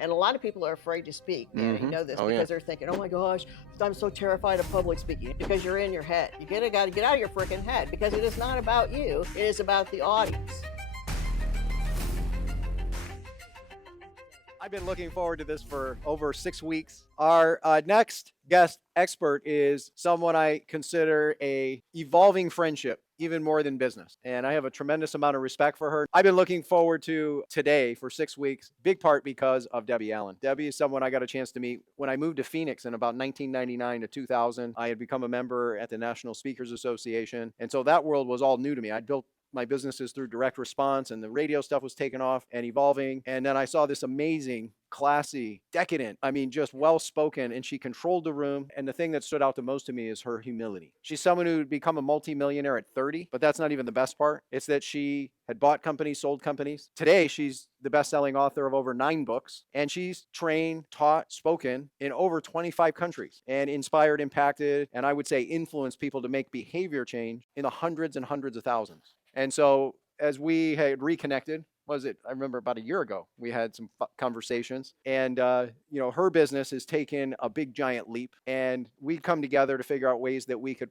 And a lot of people are afraid to speak. And you know this because they're thinking, oh my gosh, I'm so terrified of public speaking, because you're in your head. You got to get out of your freaking head, because it is not about you. It is about the audience. I've been looking forward to this for over 6 weeks. Our next guest expert is someone I consider a evolving friendship, even more than business. And I have a tremendous amount of respect for her. I've been looking forward to today for 6 weeks, big part because of Debbie Allen. Debbie is someone I got a chance to meet when I moved to Phoenix in about 1999 to 2000. I had become a member at the National Speakers Association. And so that world was all new to me. I'd built my businesses through direct response, and the radio stuff was taking off and evolving. And then I saw this amazing, classy, decadent, just well-spoken, and she controlled the room. And the thing that stood out the most to me is her humility. She's someone who had become a multimillionaire at 30, but that's not even the best part. It's that she had bought companies, sold companies. Today, she's the best-selling author of over 9 books, and she's trained, taught, spoken in over 25 countries, and inspired, impacted, and I would say influenced people to make behavior change in the hundreds and hundreds of thousands. And so as we had reconnected, I remember about a year ago, we had some conversations, and her business has taken a big giant leap, and we come together to figure out ways that we could,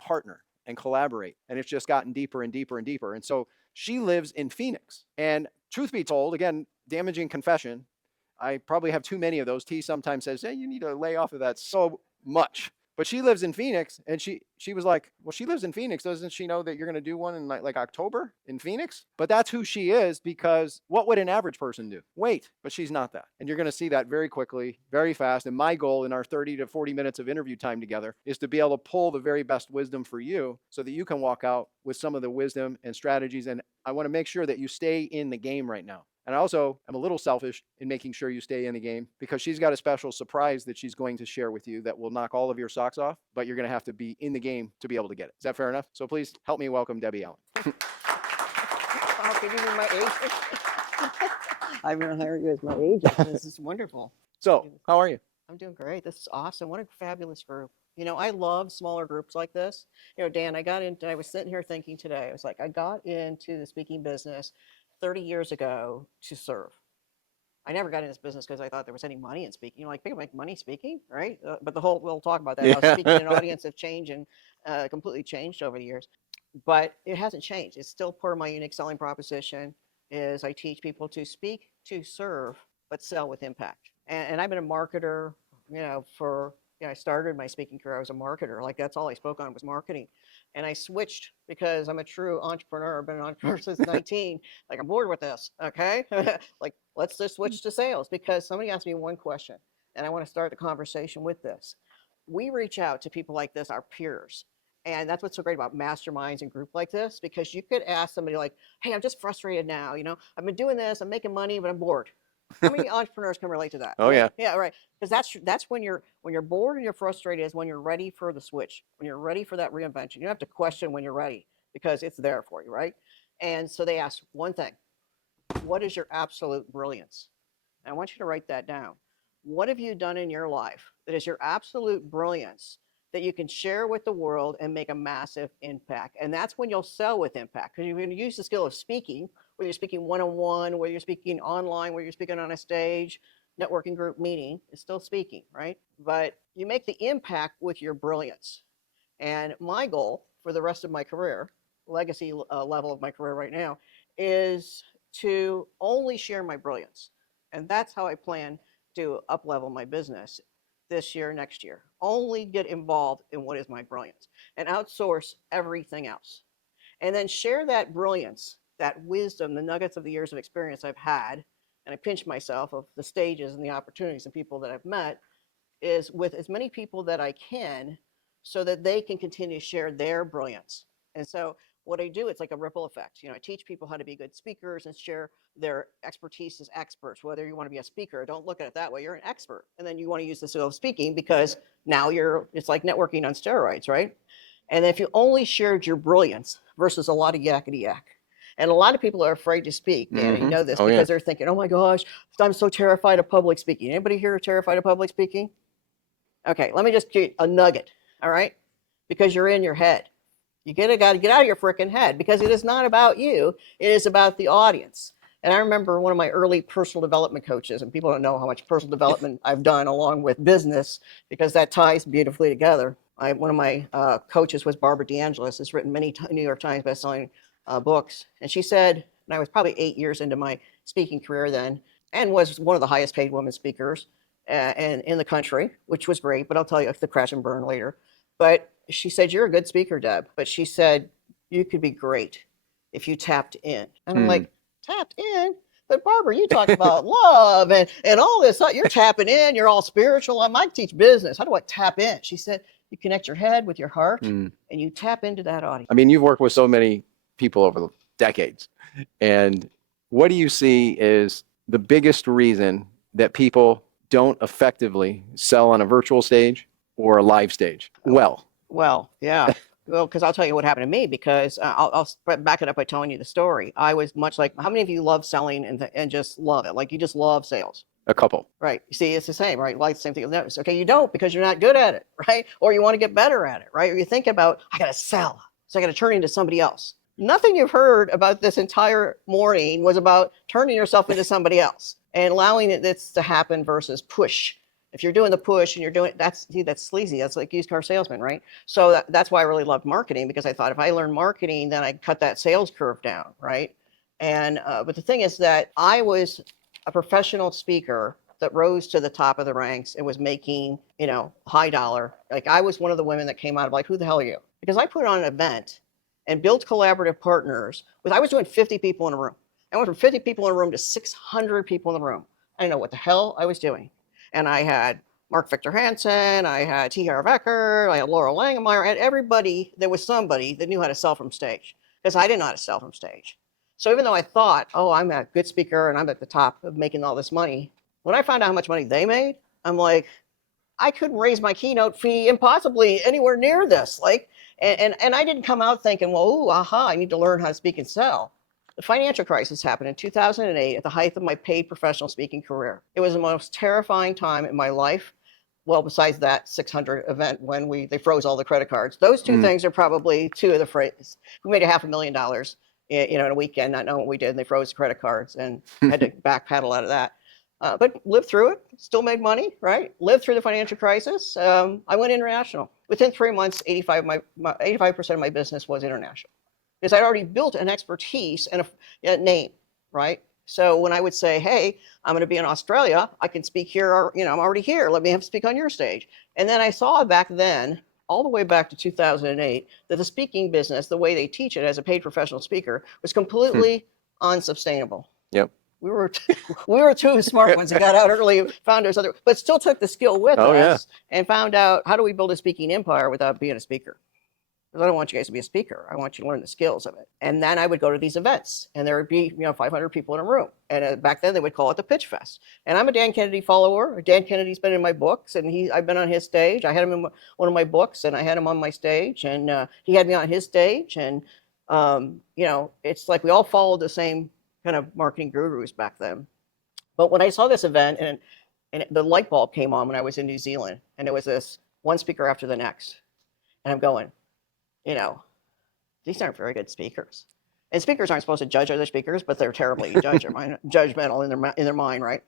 partner and collaborate. And it's just gotten deeper and deeper and deeper. And so she lives in Phoenix, and truth be told, again, damaging confession, I probably have too many of those. T sometimes says, hey, you need to lay off of that so much. But she lives in Phoenix, and she was like, well, she lives in Phoenix. Doesn't she know that you're going to do one in like October in Phoenix? But that's who she is, because what would an average person do? Wait, but she's not that. And you're going to see that very quickly, very fast. And my goal in our 30 to 40 minutes of interview time together is to be able to pull the very best wisdom for you so that you can walk out with some of the wisdom and strategies. And I want to make sure that you stay in the game right now. And I also am a little selfish in making sure you stay in the game, because she's got a special surprise that she's going to share with you that will knock all of your socks off, but you're going to have to be in the game to be able to get it. Is that fair enough? So please help me welcome Debbie Allen. Oh, can you be my agent? I'm going to hire you as my agent. This is wonderful. So, how are you? I'm doing great. This is awesome. What a fabulous group. I love smaller groups like this. Dan, I was sitting here thinking today, I was like, I got into the speaking business 30 years ago to serve. I never got into this business because I thought there was any money in speaking. People make money speaking, right? But we'll talk about that. Yeah. How speaking and audience have changed and completely changed over the years. But it hasn't changed. It's still part of my unique selling proposition is I teach people to speak, to serve, but sell with impact. And I've been a marketer, I started my speaking career. I was a marketer. Like, that's all I spoke on was marketing. And I switched because I'm a true entrepreneur. I've been an entrepreneur since 19. Like, I'm bored with this. Okay. Like, let's just switch to sales, because somebody asked me one question and I want to start the conversation with this. We reach out to people like this, our peers. And that's what's so great about masterminds and group like this, because you could ask somebody like, hey, I'm just frustrated now. I've been doing this, I'm making money, but I'm bored. How many entrepreneurs can relate to that? Oh, yeah. Yeah, right. Because that's when you're bored and you're frustrated, is when you're ready for the switch, when you're ready for that reinvention. You don't have to question when you're ready, because it's there for you, right? And so they ask one thing: what is your absolute brilliance? And I want you to write that down. What have you done in your life that is your absolute brilliance that you can share with the world and make a massive impact? And that's when you'll sell with impact, because you're going to use the skill of speaking, whether you're speaking one-on-one, whether you're speaking online, whether you're speaking on a stage, networking group meeting, it's still speaking, right? But you make the impact with your brilliance. And my goal for the rest of my career, legacy level of my career right now, is to only share my brilliance. And that's how I plan to up-level my business this year, next year. Only get involved in what is my brilliance and outsource everything else. And then share that brilliance, that wisdom, the nuggets of the years of experience I've had, and I pinch myself of the stages and the opportunities and people that I've met, is with as many people that I can, so that they can continue to share their brilliance. And so what I do, it's like a ripple effect. I teach people how to be good speakers and share their expertise as experts. Whether you want to be a speaker, don't look at it that way. You're an expert. And then you want to use the skill of speaking, because now it's like networking on steroids, right? And if you only shared your brilliance versus a lot of yakety yak. And a lot of people are afraid to speak. Dan, you know this, because they're thinking, oh my gosh, I'm so terrified of public speaking. Anybody here terrified of public speaking? Okay, let me just give you a nugget, all right? Because you're in your head. You got to get out of your freaking head, because it is not about you. It is about the audience. And I remember one of my early personal development coaches, and people don't know how much personal development I've done along with business because that ties beautifully together. One of my coaches was Barbara DeAngelis, has written many New York Times bestselling books. And she said, and I was probably 8 years into my speaking career then, and was one of the highest paid women speakers and in the country, which was great. But I'll tell you the crash and burn later. But she said, "You're a good speaker, Deb." But she said, "You could be great if you tapped in." And I'm like, tapped in? But Barbara, you talk about love and all this. You're tapping in. You're all spiritual. I might teach business. How do I tap in? She said, you connect your head with your heart and you tap into that audience. I mean, you've worked with so many people over the decades. And what do you see is the biggest reason that people don't effectively sell on a virtual stage or a live stage? Well, yeah. Well, because I'll tell you what happened to me, because I'll back it up by telling you the story. I was much like, how many of you love selling and just love it? Like you just love sales? A couple. Right. You see, it's the same, right? Like the same thing with notice. Okay, you don't because you're not good at it, right? Or you want to get better at it, right? Or you think about, I got to sell, so I got to turn into somebody else. Nothing you've heard about this entire morning was about turning yourself into somebody else and allowing this to happen versus push. If you're doing the push and you're doing that's sleazy. That's like used car salesman, right? So that's why I really loved marketing, because I thought if I learned marketing, then I'd cut that sales curve down, right? And but the thing is that I was a professional speaker that rose to the top of the ranks and was making, high dollar. Like I was one of the women that came out of like, who the hell are you? Because I put on an event and built collaborative partners with, I was doing 50 people in a room. I went from 50 people in a room to 600 people in the room. I didn't know what the hell I was doing. And I had Mark Victor Hansen, I had T. Harv Eker, I had Laura Langemeyer, I had everybody that was somebody that knew how to sell from stage, because I didn't know how to sell from stage. So even though I thought, oh, I'm a good speaker and I'm at the top of making all this money, when I found out how much money they made, I'm like, I couldn't raise my keynote fee impossibly anywhere near this. Like, and I didn't come out thinking, well, ooh, aha, I need to learn how to speak and sell. The financial crisis happened in 2008 at the height of my paid professional speaking career. It was the most terrifying time in my life. Well, besides that 600 event when they froze all the credit cards. Those two things are probably two of the phrases. We made $500,000, in a weekend, not knowing what we did, and they froze the credit cards and had to backpedal out of that. But lived through it, still made money, right? Lived through the financial crisis. I went international. Within 3 months, 85% of my business was international, because I'd already built an expertise and a name, right? So when I would say, hey, I'm going to be in Australia, I can speak here, or, I'm already here. Let me speak on your stage. And then I saw back then, all the way back to 2008, that the speaking business, the way they teach it as a paid professional speaker, was completely unsustainable. Yep. We were two smart ones that got out early, found us other, but still took the skill with us and found out, how do we build a speaking empire without being a speaker? Because I don't want you guys to be a speaker. I want you to learn the skills of it. And then I would go to these events, and there would be 500 people in a room. And back then they would call it the Pitch Fest. And I'm a Dan Kennedy follower. Dan Kennedy's been in my books, and I've been on his stage. I had him in one of my books, and I had him on my stage, and he had me on his stage. And it's like we all followed the same kind of marketing gurus back then. But when I saw this event, and the light bulb came on when I was in New Zealand, and it was this one speaker after the next, and I'm going, these aren't very good speakers. And speakers aren't supposed to judge other speakers, but they're terribly judgmental in their mind, right?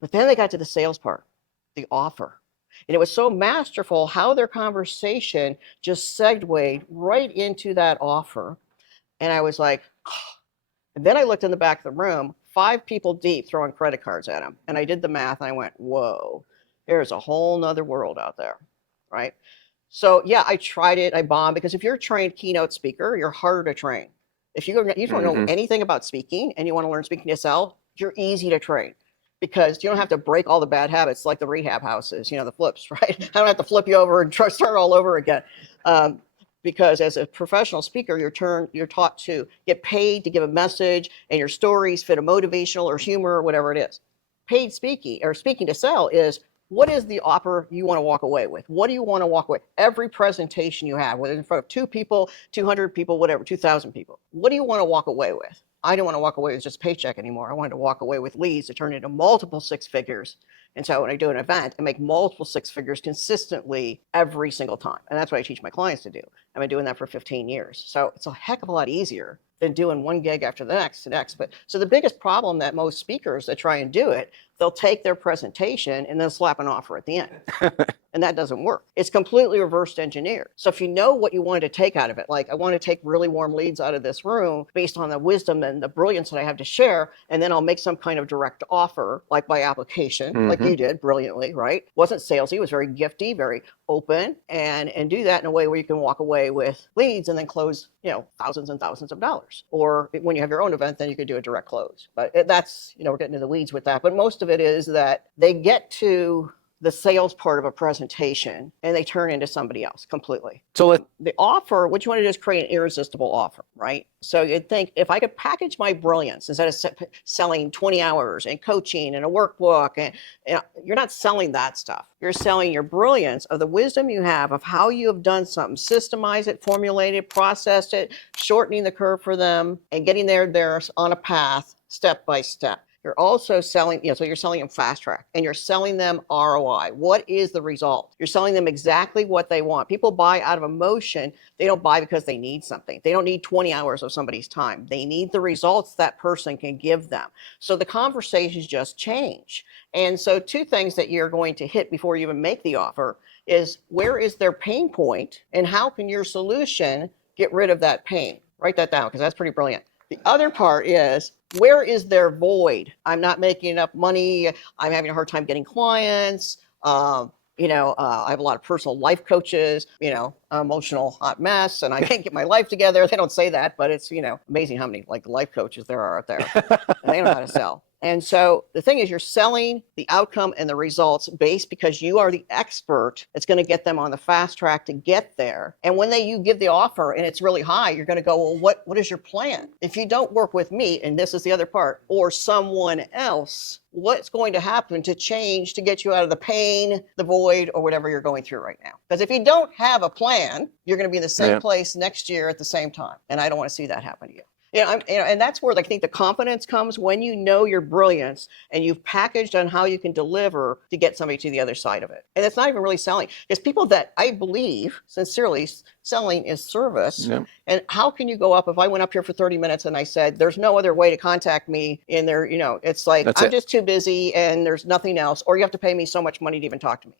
But then they got to the sales part, the offer. And it was so masterful how their conversation just segued right into that offer. And I was like, oh. And then I looked in the back of the room, 5 people deep throwing credit cards at him. And I did the math, and I went, whoa, there's a whole nother world out there, right? So yeah, I tried it. I bombed, because if you're a trained keynote speaker, you're harder to train. If you don't know anything about speaking and you want to learn speaking to sell, you're easy to train, because you don't have to break all the bad habits like the rehab houses, the flips, right? I don't have to flip you over and start all over again. Because as a professional speaker, you're taught to get paid to give a message, and your stories fit a motivational or humor or whatever it is. Paid speaking, or speaking to sell, is, what is the offer you want to walk away with? What do you want to walk away? Every presentation you have, whether in front of 2 people, 200 people, whatever, 2,000 people, what do you want to walk away with? I didn't want to walk away with just a paycheck anymore. I wanted to walk away with leads that turn into multiple 6 figures. And so when I do an event, I make multiple 6 figures consistently every single time. And that's what I teach my clients to do. I've been doing that for 15 years. So it's a heck of a lot easier than doing one gig after the next. But so the biggest problem that most speakers that try and do it, they'll take their presentation and then slap an offer at the end. And that doesn't work. It's completely reversed engineered. So if you know what you wanted to take out of it, like I want to take really warm leads out of this room based on the wisdom and the brilliance that I have to share, and then I'll make some kind of direct offer, like by application, like you did brilliantly, right? Wasn't salesy, it was very gifty, very open, and do that in a way where you can walk away with leads and then close, thousands and thousands of dollars. Or when you have your own event, then you could do a direct close. But that's, we're getting into the weeds with that. But most of it is that they get to the sales part of a presentation and they turn into somebody else completely. So the offer, what you want to do is create an irresistible offer, right? So you'd think if I could package my brilliance instead of selling 20 hours and coaching and a workbook, and you're not selling that stuff. You're selling your brilliance of the wisdom you have of how you have done something, systemize it, formulate it, processed it, shortening the curve for them and getting there on a path step by step. You're also selling, so you're selling them fast track and you're selling them ROI. What is the result? You're selling them exactly what they want. People buy out of emotion. They don't buy because they need something. They don't need 20 hours of somebody's time. They need the results that person can give them. So the conversations just change. And so two things that you're going to hit before you even make the offer is where is their pain point and how can your solution get rid of that pain? Write that down because that's pretty brilliant. The other part is, where is their void? I'm not making enough money. I'm having a hard time getting clients. I have a lot of personal life coaches, emotional hot mess, and I can't get my life together. They don't say that, but it's, amazing how many life coaches there are out there. And they know how to sell. And so the thing is, you're selling the outcome and the results based because you are the expert that's going to get them on the fast track to get there. And when you give the offer and it's really high, you're going to go, well, what is your plan? If you don't work with me, and this is the other part, or someone else, what's going to happen to change to get you out of the pain, the void, or whatever you're going through right now? Because if you don't have a plan, you're going to be in the same place next year at the same time. And I don't want to see that happen to you. And that's where I think the confidence comes when you know your brilliance and you've packaged on how you can deliver to get somebody to the other side of it. And it's not even really selling. It's people that I believe, sincerely, selling is service. Yeah. And how can you go up if I went up here for 30 minutes and I said, there's no other way to contact me in there, it's like, I'm just too busy and there's nothing else, or you have to pay me so much money to even talk to me.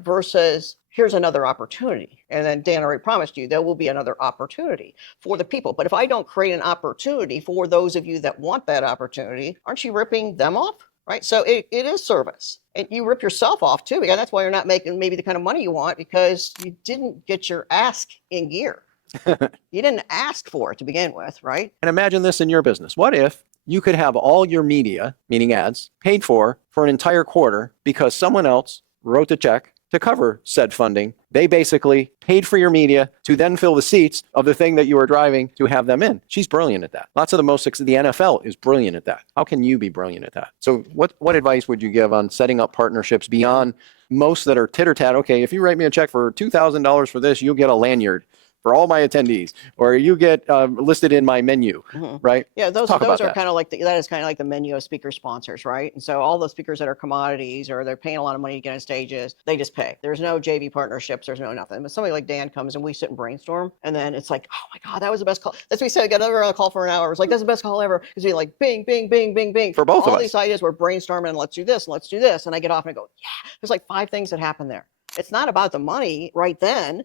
Versus here's another opportunity. And then Dan already promised you there will be another opportunity for the people. But if I don't create an opportunity for those of you that want that opportunity, aren't you ripping them off? Right? So it is service. And you rip yourself off too, because that's why you're not making maybe the kind of money you want, because you didn't get your ask in gear. You didn't ask for it to begin with, right? And imagine this in your business. What if you could have all your media, meaning ads, paid for an entire quarter because someone else wrote the check to cover said funding? They basically paid for your media to then fill the seats of the thing that you are driving to have them in. She's brilliant at that. Lots of the NFL is brilliant at that. How can you be brilliant at that? So what advice would you give on setting up partnerships beyond most that are titter-tat? Okay, if you write me a check for $2,000 for this, you'll get a lanyard for all my attendees, or you get listed in my menu, right? Yeah, those are kind of like that is kind of like the menu of speaker sponsors, right? And so all the speakers that are commodities or they're paying a lot of money to get on stages, they just pay. There's no JV partnerships, there's no nothing. But somebody like Dan comes and we sit and brainstorm, and then it's like, oh my God, that was the best call. That's what we said. I got another call for an hour. It's like, that's the best call ever. It's like bing, bing, bing, bing, bing. For both of us. All these ideas we're brainstorming, and let's do this and let's do this. And I get off and I go, yeah, there's like 5 things that happen there. It's not about the money right then,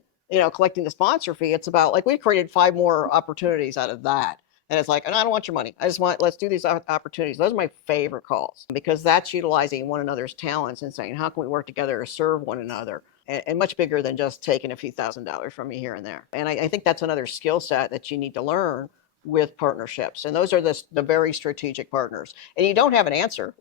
collecting the sponsor fee. It's about we created 5 more opportunities out of that. And it's like, and I don't want your money. I just let's do these opportunities. Those are my favorite calls because that's utilizing one another's talents and saying, how can we work together to serve one another? And much bigger than just taking a few $1,000s from me here and there. And I think that's another skill set that you need to learn with partnerships. And those are the very strategic partners. And you don't have an answer.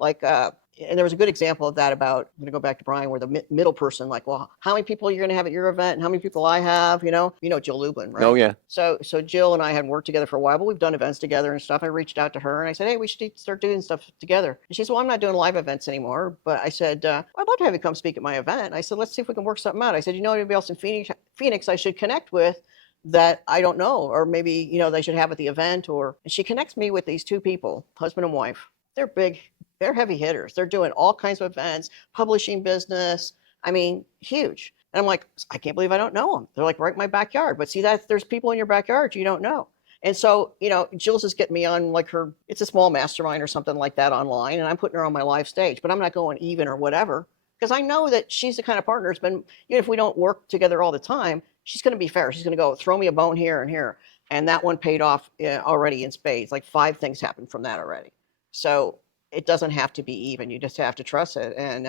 And there was a good example of that I'm going to go back to Brian, where the middle person, well, how many people are you going to have at your event and how many people I have, Jill Lublin, right? Oh, yeah. So Jill and I hadn't worked together for a while, but we've done events together and stuff. I reached out to her and I said, hey, we should start doing stuff together. And she said, well, I'm not doing live events anymore. But I said, I'd love to have you come speak at my event. I said, let's see if we can work something out. I said, anybody else in Phoenix I should connect with that I don't know, or maybe, they should have at the event, and she connects me with these 2 people, husband and wife. They're big. They're heavy hitters. They're doing all kinds of events, publishing business. I mean, huge. And I'm like, I can't believe I don't know them. They're right in my backyard. But see, there's people in your backyard you don't know. And so, Jill's is getting me on like it's a small mastermind or something like that online, and I'm putting her on my live stage, but I'm not going even or whatever, because I know that she's the kind of partner that's been, even if we don't work together all the time, she's going to be fair. She's going to go throw me a bone here and here. And that one paid off already in spades. Like 5 things happened from that already. So it doesn't have to be even. You just have to trust it. And,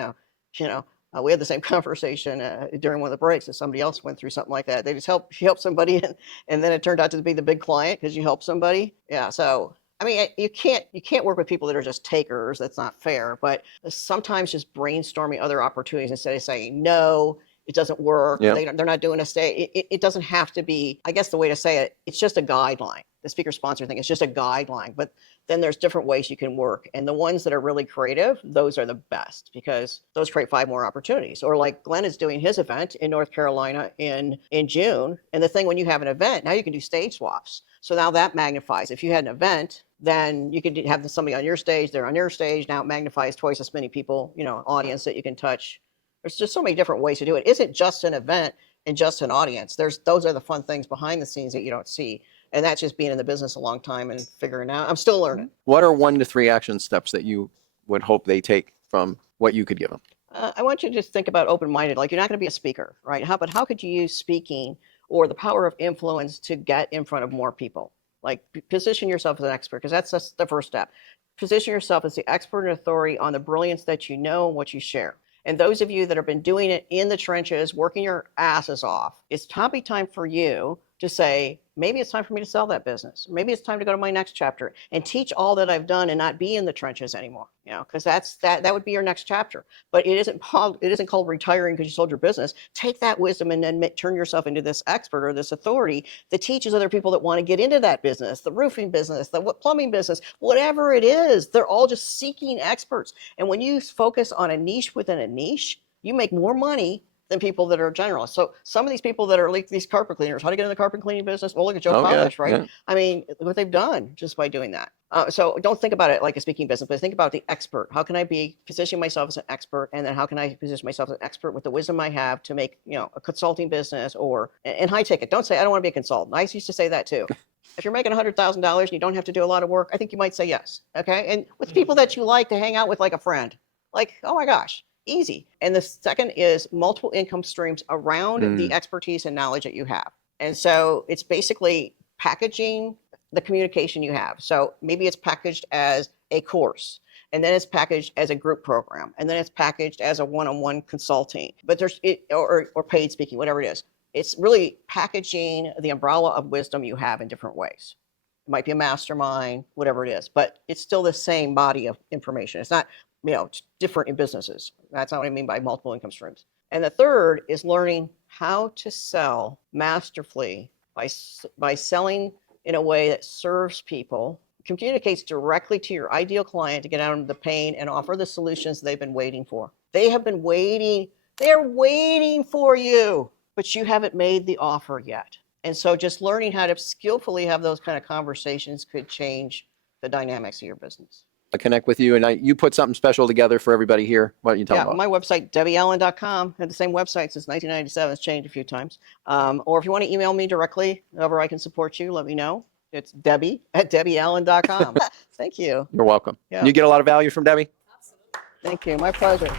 we had the same conversation during one of the breaks that somebody else went through something like that. She helped somebody and then it turned out to be the big client because you helped somebody. Yeah. So, I mean, you can't work with people that are just takers. That's not fair. But sometimes just brainstorming other opportunities instead of saying no, it doesn't work. Yeah. They're not doing a stay. It doesn't have to be, I guess the way to say it, it's just a guideline. The speaker sponsor thing is just a guideline, but then there's different ways you can work. And the ones that are really creative, those are the best because those create 5 more opportunities. Or like Glenn is doing his event in North Carolina in June. And the thing when you have an event, now you can do stage swaps. So now that magnifies. If you had an event, then you could have somebody on your stage, they're on your stage. Now it magnifies twice as many people, audience that you can touch. There's just so many different ways to do it. It isn't just an event and just an audience. Those are the fun things behind the scenes that you don't see. And that's just being in the business a long time and figuring out. I'm still learning. What are 1 to 3 action steps that you would hope they take from what you could give them? I want you to just think about open-minded. Like, you're not going to be a speaker, right? But how could you use speaking or the power of influence to get in front of more people? Like, position yourself as an expert, because that's the first step. Position yourself as the expert and authority on the brilliance that you know and what you share. And those of you that have been doing it in the trenches, working your asses off, it's probably time for you to say, maybe it's time for me to sell that business. Maybe it's time to go to my next chapter and teach all that I've done and not be in the trenches anymore. Because that would be your next chapter. But it isn't called retiring because you sold your business. Take that wisdom and then turn yourself into this expert or this authority that teaches other people that want to get into that business, the roofing business, the plumbing business, whatever it is. They're all just seeking experts. And when you focus on a niche within a niche, you make more money than people that are generalists. So some of these people that are like these carpet cleaners, how to get in the carpet cleaning business? Well, look at Joe Polish, right? Yeah. I mean, what they've done just by doing that. So don't think about it like a speaking business, but think about the expert. How can I be positioning myself as an expert? And then how can I position myself as an expert with the wisdom I have to make, a consulting business or in high ticket? Don't say, I don't want to be a consultant. I used to say that too. If you're making $100,000 and you don't have to do a lot of work, I think you might say yes. Okay. And with people that you like to hang out with like a friend, like, oh my gosh. Easy. And the second is multiple income streams around the expertise and knowledge that you have. And so it's basically packaging the communication you have. So maybe it's packaged as a course, and then it's packaged as a group program, and then it's packaged as a one-on-one consulting, but or paid speaking, whatever it is. It's really packaging the umbrella of wisdom you have in different ways. It might be a mastermind, whatever it is, but it's still the same body of information. It's not different in businesses. That's not what I mean by multiple income streams. And the third is learning how to sell masterfully by selling in a way that serves people, communicates directly to your ideal client to get out of the pain and offer the solutions they've been waiting for. They have been waiting. They're waiting for you, but you haven't made the offer yet. And so just learning how to skillfully have those kind of conversations could change the dynamics of your business. I connect with you, and you put something special together for everybody here. Why don't you tell them about? My website, debbieallen.com. Had the same website since 1997. It's changed a few times. Or if you want to email me directly, however I can support you, let me know. It's debbie@debbieallen.com. Thank you. You're welcome. Yeah. You get a lot of value from Debbie? Thank you. My pleasure.